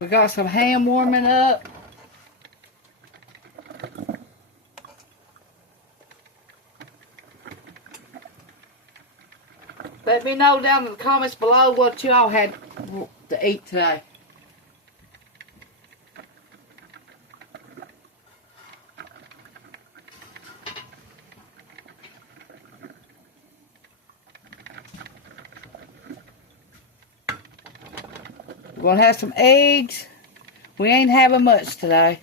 We got some ham warming up. Let me know down in the comments below what y'all had to eat today. We're going to have some eggs. We ain't having much today.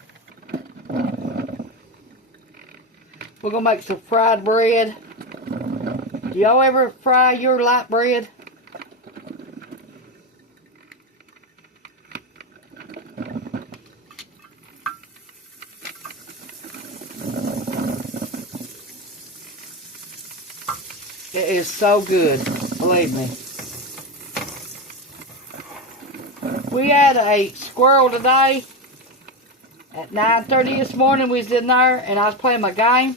We're going to make some fried bread. Do y'all ever fry your light bread? It is so good, believe me. We had a squirrel today. At 9:30 this morning, we was in there, and I was playing my game.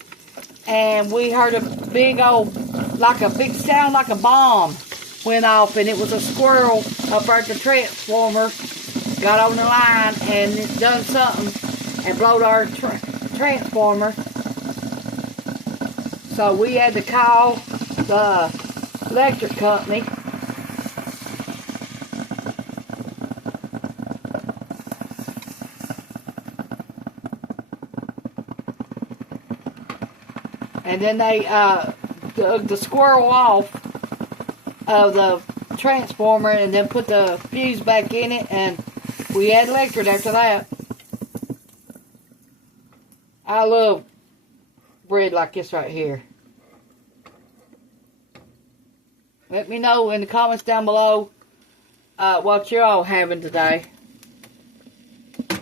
And we heard a big old, like a big sound like a bomb went off. And it was a squirrel up there at the transformer. Got on the line, and it done something and blowed our transformer. So we had to call the electric company. And then they dug the squirrel off of the transformer and then put the fuse back in it, and we had electric after that. I love bread like this right here. Let me know in the comments down below what you're all having today,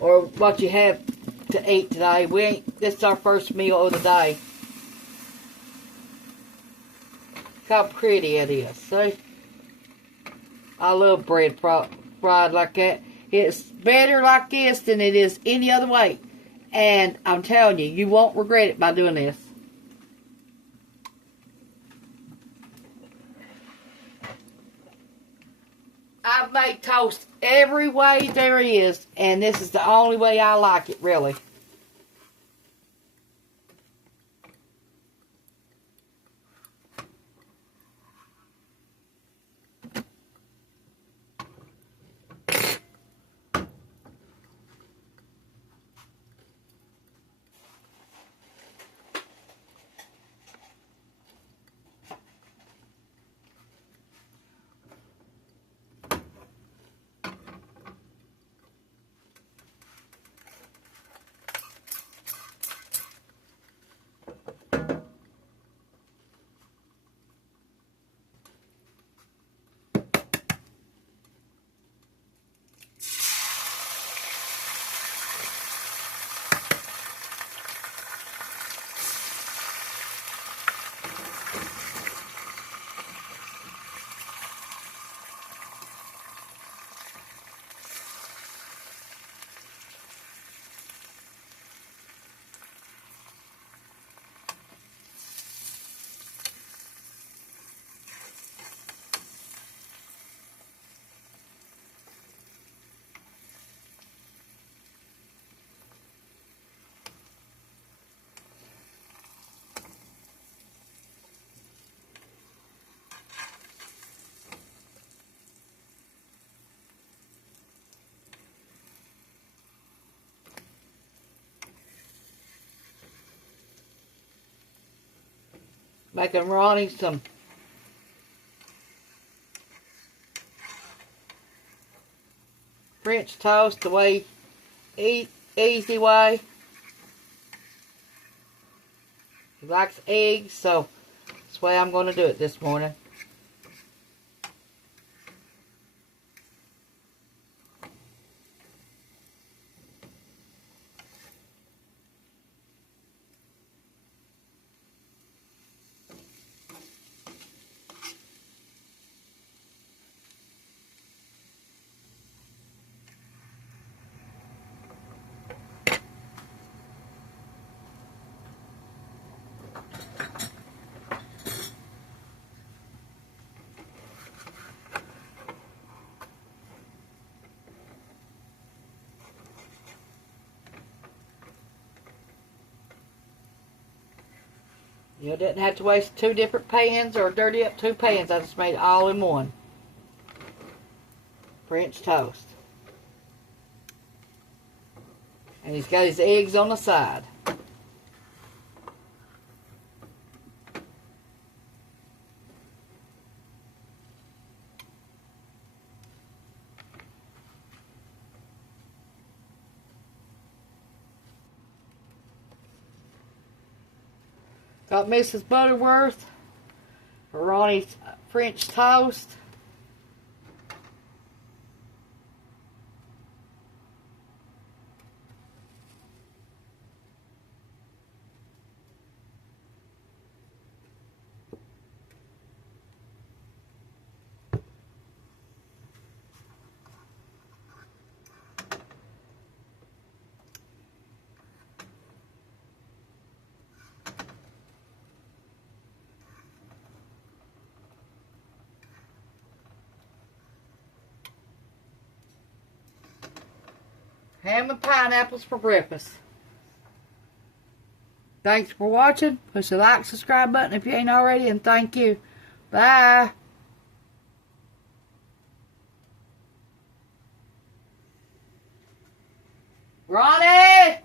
or what you have to eat today. This is our first meal of the day. Look how pretty it is. See? I love bread fried like that. It's better like this than it is any other way. And I'm telling you, you won't regret it by doing this. I've made toast every way there is, and this is the only way I like it, really. Making Ronnie some French toast the way, easy way. He likes eggs, so that's the way I'm going to do it this morning. You didn't have to waste 2 different pans or dirty up 2 pans. I just made it all in one. French toast. And he's got his eggs on the side. Got Mrs. Butterworth for Ronnie's French toast. Ham and pineapples for breakfast. Thanks for watching. Push the like, subscribe button if you ain't already, and thank you. Bye. Ronnie!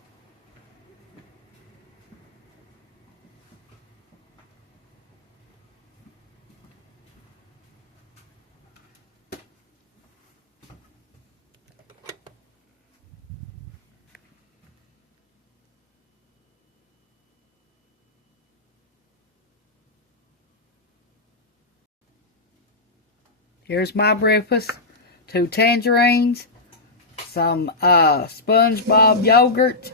Here's my breakfast. 2 tangerines, some SpongeBob yogurt,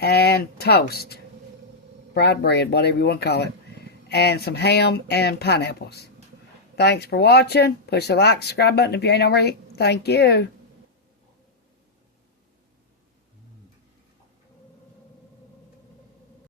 and toast. Fried bread, whatever you want to call it. And some ham and pineapples. Thanks for watching. Push the like, subscribe button if you ain't already. Thank you.